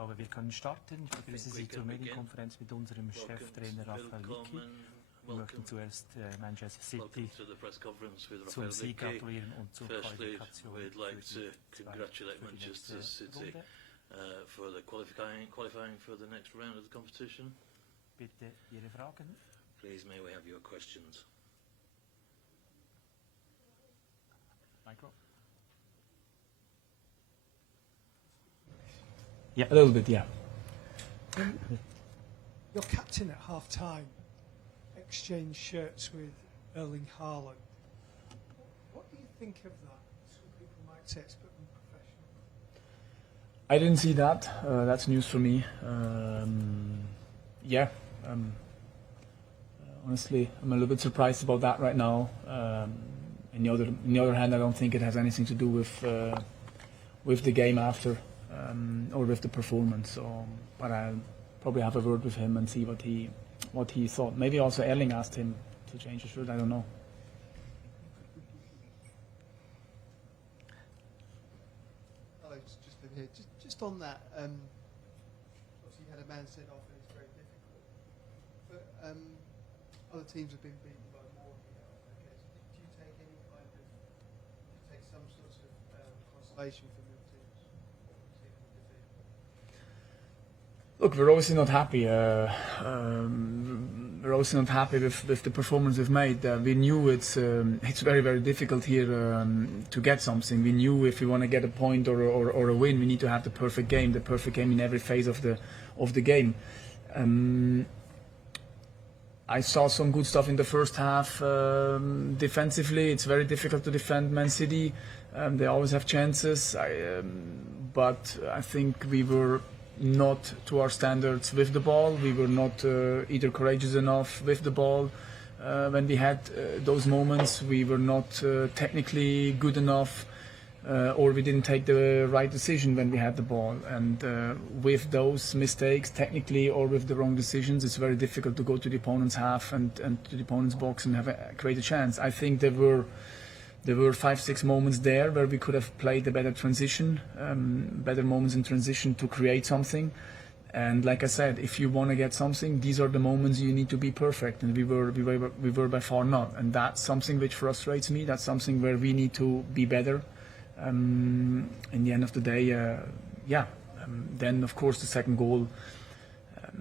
glaube, wir können starten. Ich begrüße Sie zur Medienkonferenz mit unserem Cheftrainer Raphael Wicky. Wir möchten zuerst Manchester City zum Sieg gratulieren und zur Qualifikation für die nächste Runde. For the qualifying for the next round of the competition. Bitte Ihre Fragen. Please, may we have your questions? Micro. Yeah, a little bit, yeah. Your captain at half-time exchanged shirts with Erling Haaland. What do you think of that? Some people might say it's a bit unprofessional. I didn't see that. That's news for me. Honestly, I'm a little bit surprised about that right now. On the other hand, I don't think it has anything to do with the game after or with the performance. So, but I'll probably have a word with him and see what he thought. Maybe also Erling asked him to change his shirt. I don't know. Hello, just over here. Just on that. Obviously, you had a man sent off, and it's very difficult. But other teams have been beaten by more. I guess. Do you take any kind of? Do you take some sort of consolation from your teams? Look, we're obviously not happy. We're also not happy with the performance we've made. We knew it's very, very difficult here to get something. We knew if we want to get a point or a win, we need to have the perfect game in every phase of the game. I saw some good stuff in the first half. Defensively, it's very difficult to defend Man City. They always have chances, but I think we were not to our standards with the ball. We were not either courageous enough with the ball. When we had those moments, we were not technically good enough, or we didn't take the right decision when we had the ball. And with those mistakes, technically or with the wrong decisions, it's very difficult to go to the opponent's half and to the opponent's box and create a chance. I think there were 5-6 moments there where we could have played a better transition, better moments in transition to create something. And like I said, if you want to get something, these are the moments you need to be perfect, and we were by far not. And that's something which frustrates me. That's something where we need to be better. In the end of the day, then of course the second goal.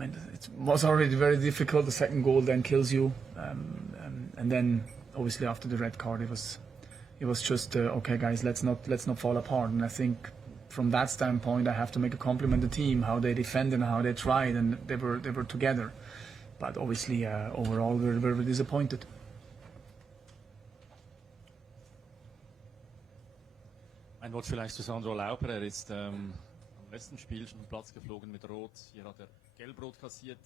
It was already very difficult. The second goal then kills you, and then obviously after the red card, it was just okay, guys. Let's not fall apart. And I think from that standpoint, I have to make a compliment to the team, how they defended and how they tried, and they were together. But obviously, overall, we're very disappointed. Ein Wort vielleicht zu Sandro Lauper. Er ist am letzten Spiel schon vom Platz geflogen mit Rot. Hier hat er Gelbrot kassiert.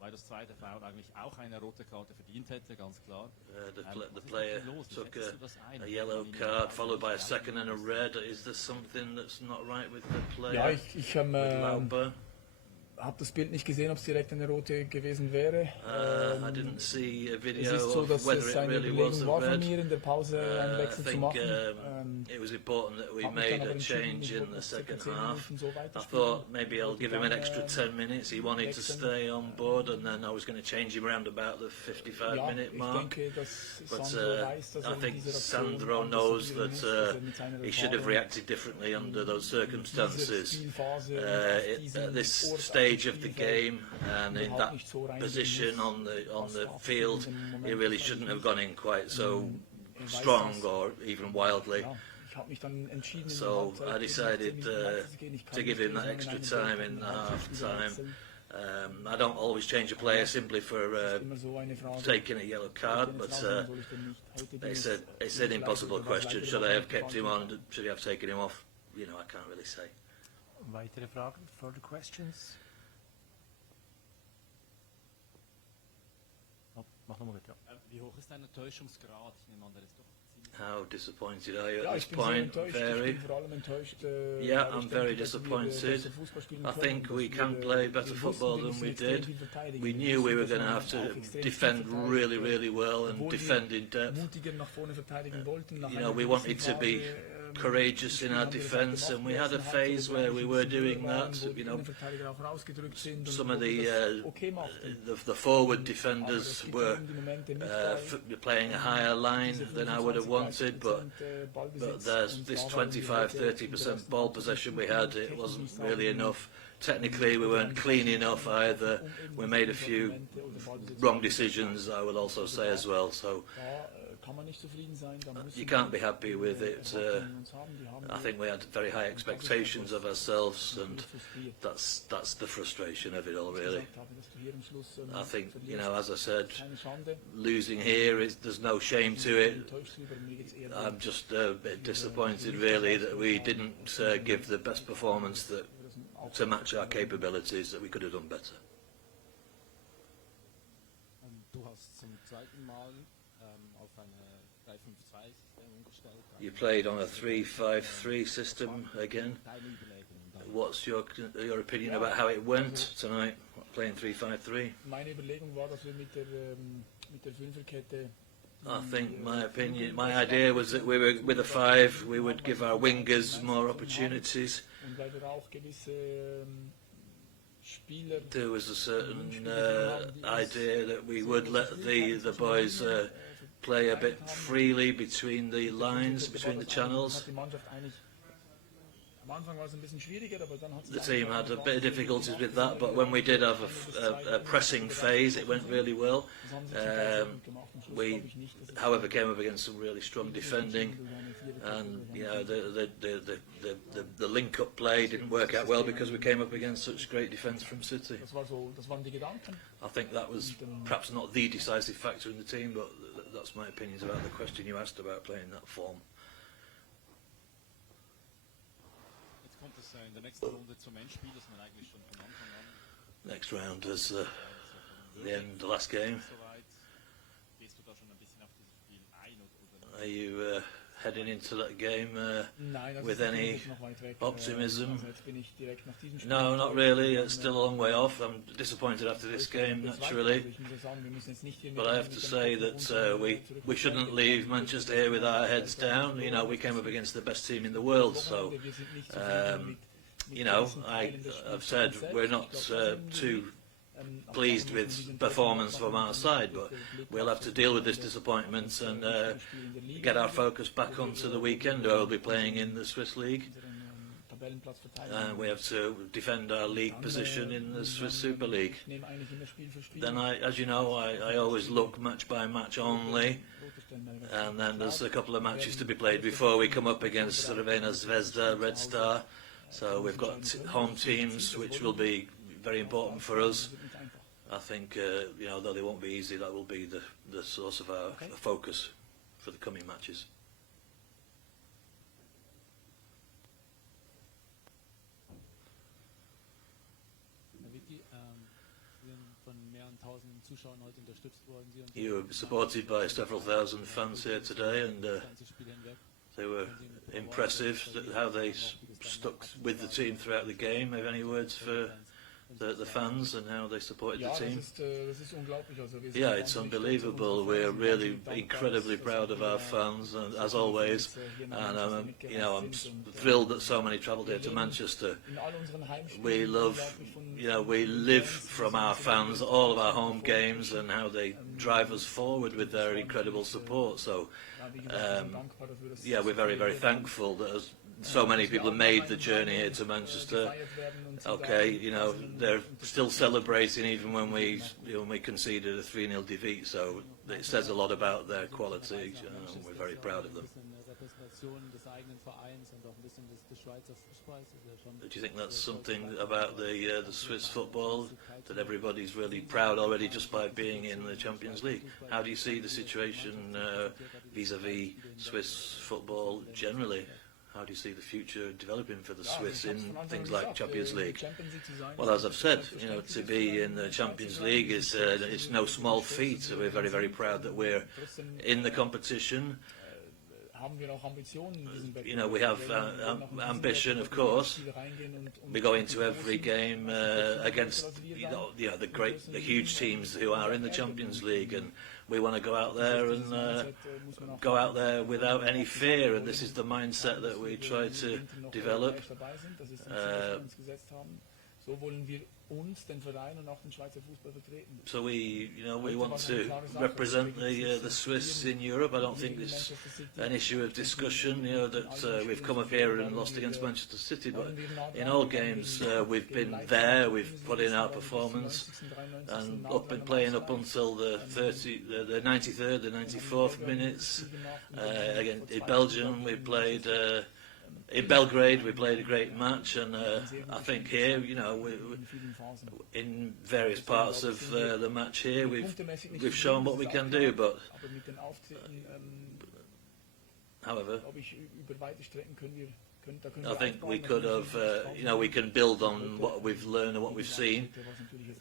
Weil das zweite Foul eigentlich auch eine rote Karte verdient hätte, ganz klar. The player took a yellow card followed by a second and a red. Is there something that's not right with the player? Ja, ich habe das Bild nicht gesehen, ob es direkt eine rote gewesen wäre. I didn't see a video es ist so, dass of whether es it eine really was Bewegung a war von red. mir in der Pause einen Wechsel zu machen. It was important that we made a change in the second half. I thought maybe I'll give him an extra 10 minutes. He wanted to stay on board, and then I was going to change him around about the 55-minute mark. But I think Sandro knows that he should have reacted differently under those circumstances. At this stage of the game and in that position on the field, he really shouldn't have gone in quite so strong or even wildly. So I decided to give him that extra time in half time. I don't always change a player simply for taking a yellow card, but it's an impossible question. Should I have kept him on? Should I have taken him off? You know, I can't really say. Weitere Fragen? Further questions? Mach nochmal bitte. Wie hoch ist dein Enttäuschungsgrad? Ich nehme an, der ist doch ziemlich. How disappointed are you at this point? Very. Yeah, I'm very disappointed. I think we can play better football than we did. We knew we were going to have to defend really well and defend in depth. You know, we wanted to be courageous in our defence, and we had a phase where we were doing that. You know, some of the forward defenders were playing a higher line than I would have wanted, but there's this 25-30% ball possession we had. It wasn't really enough. Technically, we weren't clean enough either. We made a few wrong decisions, I would also say, as well. So you can't be happy with it. I think we had very high expectations of ourselves, and that's the frustration of it all, really. I think, you know, as I said, losing here, there's no shame to it. I'm just a bit disappointed, really, that we didn't give the best performance to match our capabilities, that we could have done better. You played on a 3-5-3 system again. What's your opinion about how it went tonight, playing 3-5-3? I think my idea was that we were with a 5, we would give our wingers more opportunities. There was a certain idea that we would let the boys play a bit freely between the lines, between the channels. The team had a bit of difficulties with that, but when we did have a pressing phase, it went really well. We, however, came up against some really strong defending, and you know, the link-up play didn't work out well because we came up against such great defence from City. I think that was perhaps not the decisive factor in the team, but that's my opinions about the question you asked about playing that form. Next round is the last game. Are you heading into that game with any optimism? No, not really. It's still a long way off. I'm disappointed after this game, naturally. But I have to say that we shouldn't leave Manchester here with our heads down. You know, we came up against the best team in the world, so you know, I've said we're not too pleased with performance from our side, but we'll have to deal with this disappointment and get our focus back onto the weekend where we'll be playing in the Swiss League. We have to defend our league position in the Swiss Super League. Then, as you know, I always look match by match only, and then there's a couple of matches to be played before we come up against Crvena Zvezda, Red Star. So we've got home teams, which will be very important for us. I think, you know, though they won't be easy, that will be the source of our focus for the coming matches. You were supported by several thousand fans here today, and they were impressive how they stuck with the team throughout the game. Have any words for the fans and how they supported the team? Yeah, it's unbelievable. We're really incredibly proud of our fans, and, as always. And you know, I'm thrilled that so many travelled here to Manchester. We love, you know, we live from our fans, all of our home games, and how they drive us forward with their incredible support. So, yeah, we're very, very thankful that so many people have made the journey here to Manchester. Okay, you know, they're still celebrating even when we conceded a 3-0 defeat, so it says a lot about their quality, and we're very proud of them. Do you think that's something about the Swiss football, that everybody's really proud already just by being in the Champions League? How do you see the situation vis-à-vis Swiss football generally? How do you see the future developing for the Swiss in things like Champions League? Well, as I've said, you know, to be in the Champions League is it's no small feat. So we're very, very proud that we're in the competition. you know, we have ambition, of course. We go into every game against the huge teams who are in the Champions League, and we want to go out there and go out there without any fear. And this is the mindset that we try to develop. So we want to represent the Swiss in Europe. I don't think it's an issue of discussion, you know, that we've come up here and lost against Manchester City, but in all games we've been there, we've put in our performance, and playing up until the 93rd, the 94th minutes. Again, in Belgium we played. In Belgrade, we played a great match, and I think here, you know, in various parts of the match here, we've shown what we can do. But however, I think we could have, you know, we can build on what we've learned and what we've seen.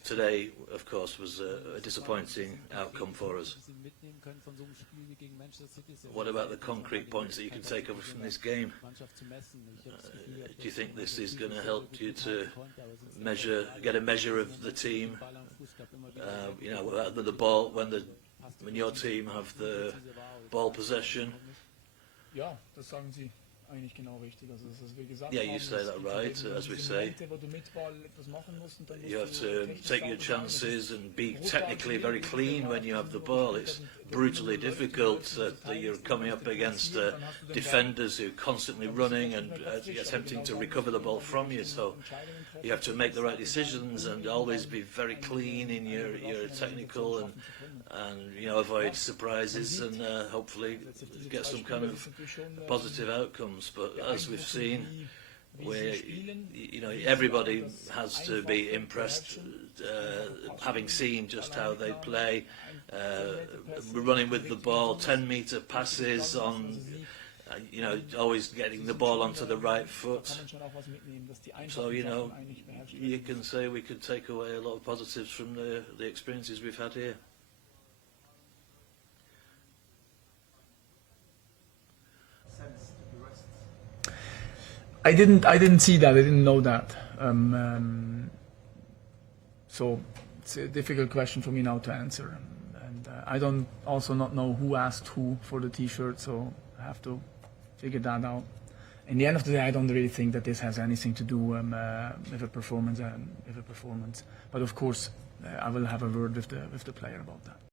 Today, of course, was a disappointing outcome for us. What about the concrete points that you can take over from this game? Do you think this is going to help you to get a measure of the team? You know, the ball when your team have the ball possession. Yeah, you say that right, as we say. You have to take your chances and be technically very clean when you have the ball. It's brutally difficult that you're coming up against defenders who are constantly running and attempting to recover the ball from you. So you have to make the right decisions and always be very clean in your technical and you know, avoid surprises and hopefully get some kind of positive outcomes. But as we've seen, you know, everybody has to be impressed, having seen just how they play, running with the ball, 10-meter passes on, you know, always getting the ball onto the right foot. So, you know, you can say we could take away a lot of positives from the experiences we've had here. I didn't see that. I didn't know that. So it's a difficult question for me now to answer. And I don't also not know who asked who for the T-shirt, so I have to figure that out. In the end of the day, I don't really think that this has anything to do with a performance. But of course, I will have a word with the player about that.